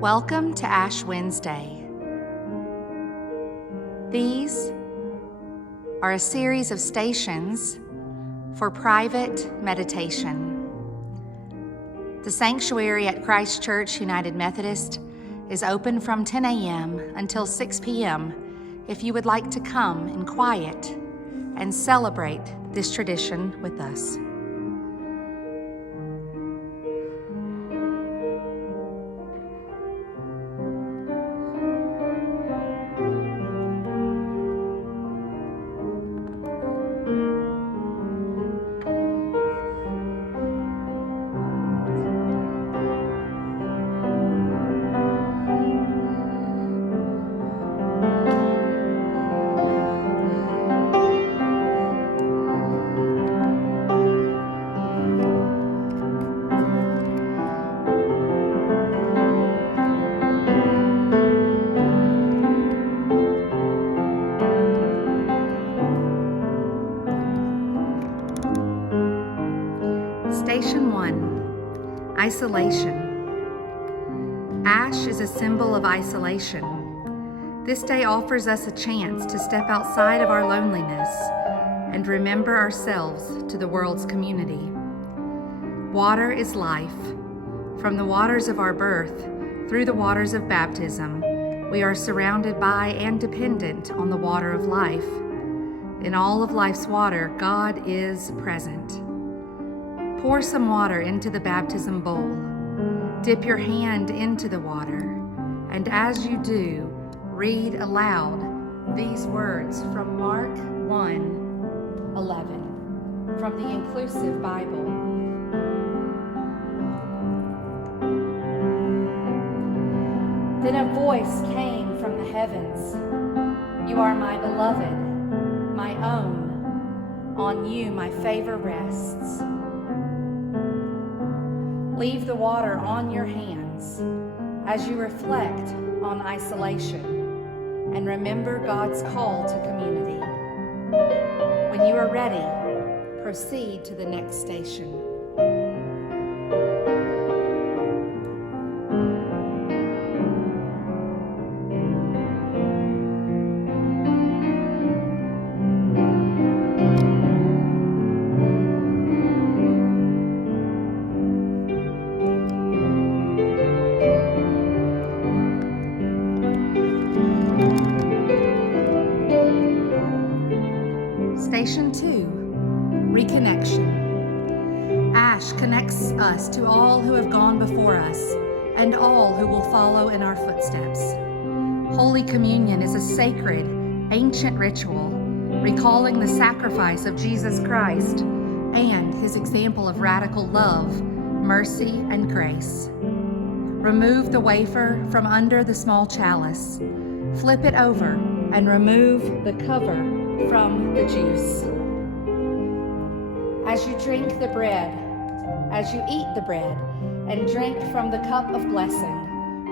Welcome to Ash Wednesday. These are a series of stations for private meditation. The sanctuary at Christ Church United Methodist is open from 10 a.m. until 6 p.m. if you would like to come in quiet and celebrate this tradition with us. Station 1, Isolation. Ash is a symbol of isolation. This day offers us a chance to step outside of our loneliness and remember ourselves to the world's community. Water is life. From the waters of our birth through the waters of baptism, we are surrounded by and dependent on the water of life. In all of life's water, God is present. Pour some water into the baptism bowl. Dip your hand into the water, and as you do, read aloud these words from Mark 1:11 from the Inclusive Bible. Then a voice came from the heavens. You are my beloved, my own. On you my favor rests. Leave the water on your hands as you reflect on isolation and remember God's call to community. When you are ready, proceed to the next station. Station 2, reconnection. Ash connects us to all who have gone before us and all who will follow in our footsteps. Holy Communion is a sacred, ancient ritual recalling the sacrifice of Jesus Christ and his example of radical love, mercy, and grace. Remove the wafer from under the small chalice. Flip it over and remove the cover from the juice. As you drink the bread, as you eat the bread and drink from the cup of blessing,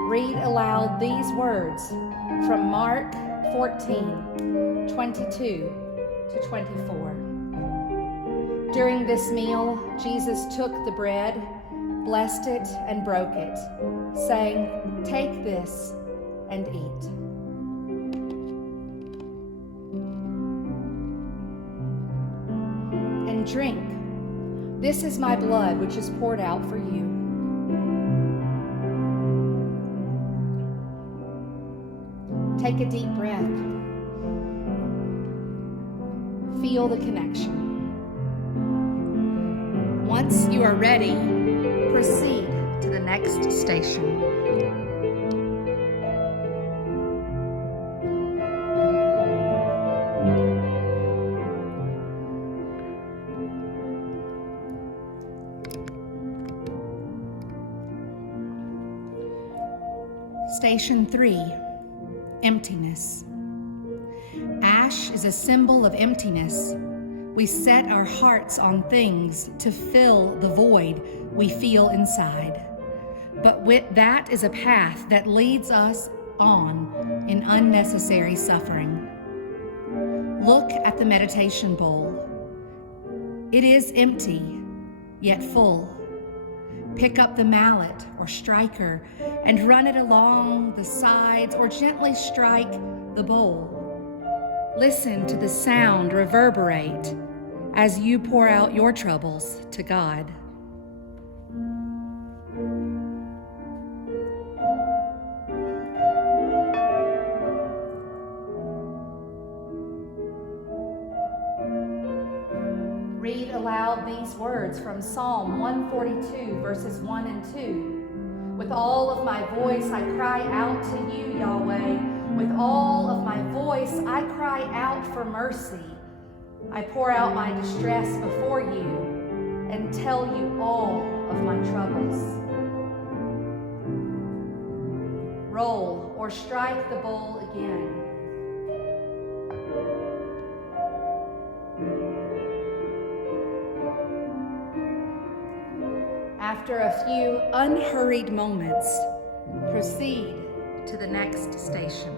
read aloud these words from Mark 14:22-24. During this meal, Jesus took the bread, blessed it, and broke it, saying, "Take this and eat. Drink. This is my blood, which is poured out for you." Take a deep breath. Feel the connection. Once you are ready, proceed to the next station. Station 3, emptiness. Ash is a symbol of emptiness. We set our hearts on things to fill the void we feel inside. But that is a path that leads us on in unnecessary suffering. Look at the meditation bowl. It is empty, yet full. Pick up the mallet or striker and run it along the sides or gently strike the bowl. Listen to the sound reverberate as you pour out your troubles to God. Read aloud these words from Psalm 142, verses 1 and 2. With all of my voice I cry out to you, Yahweh. With all of my voice I cry out for mercy. I pour out my distress before you and tell you all of my troubles. Roll or strike the bowl again. After a few unhurried moments, proceed to the next station.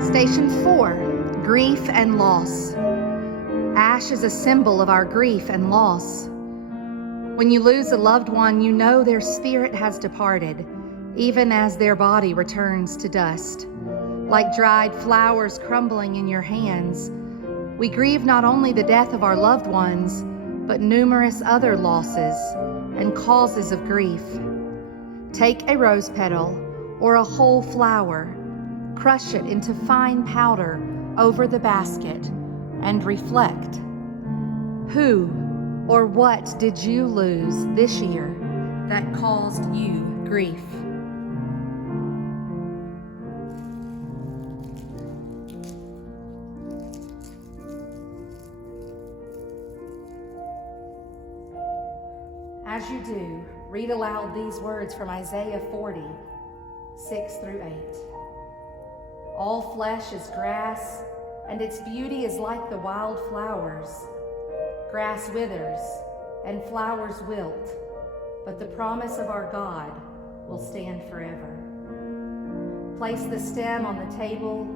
Station 4, grief and loss. Ash is a symbol of our grief and loss. When you lose a loved one, you know their spirit has departed, even as their body returns to dust. Like dried flowers crumbling in your hands, we grieve not only the death of our loved ones, but numerous other losses and causes of grief. Take a rose petal or a whole flower, crush it into fine powder over the basket, and reflect. Who or what did you lose this year that caused you grief? As you do, read aloud these words from Isaiah 40, 6 through 8. All flesh is grass, and its beauty is like the wild flowers. Grass withers, and flowers wilt, but the promise of our God will stand forever. Place the stem on the table,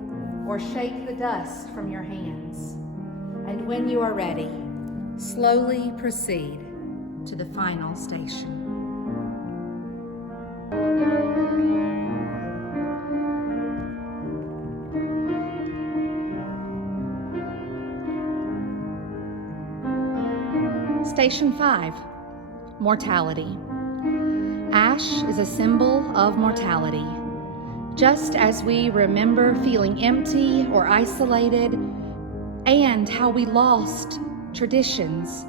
or shake the dust from your hands. And when you are ready, slowly proceed to the final station. Station 5, mortality. Ash is a symbol of mortality. Just as we remember feeling empty or isolated, and how we lost traditions,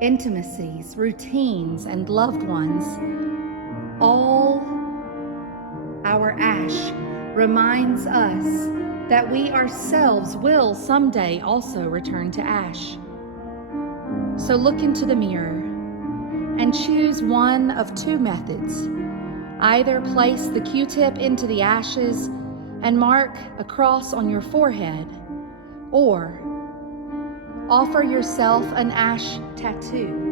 intimacies, routines, and loved ones, all our ash reminds us that we ourselves will someday also return to ash. So look into the mirror and choose one of two methods. Either place the Q-tip into the ashes and mark a cross on your forehead, or offer yourself an ash tattoo.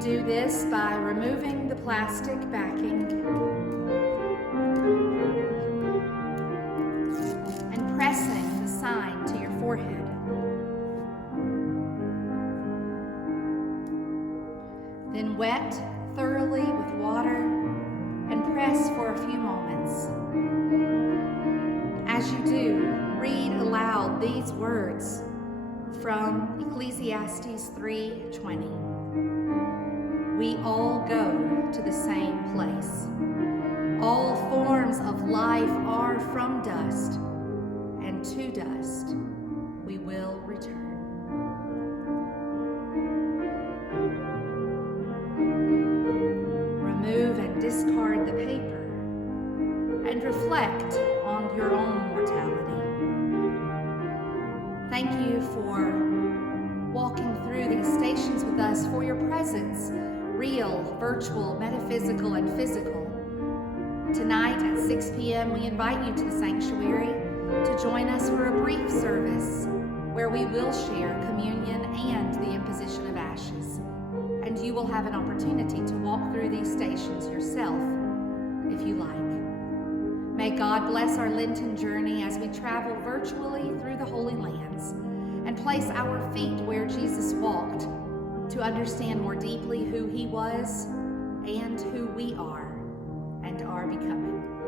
Do this by removing the plastic backing and pressing the sign to your forehead. Then wet thoroughly with water and press for a few moments. As you do, read aloud these words from Ecclesiastes 3:20. We all go to the same place. All forms of life are from dust, and to dust we will return. Remove and discard the paper and reflect on your own mortality. Thank you for walking through these stations with us, for your presence, real, virtual, metaphysical, and physical. Tonight at 6 p.m., we invite you to the sanctuary to join us for a brief service where we will share communion and the imposition of ashes. And you will have an opportunity to walk through these stations yourself, if you like. May God bless our Lenten journey as we travel virtually through the Holy Lands and place our feet where Jesus walked to understand more deeply who he was and who we are and are becoming.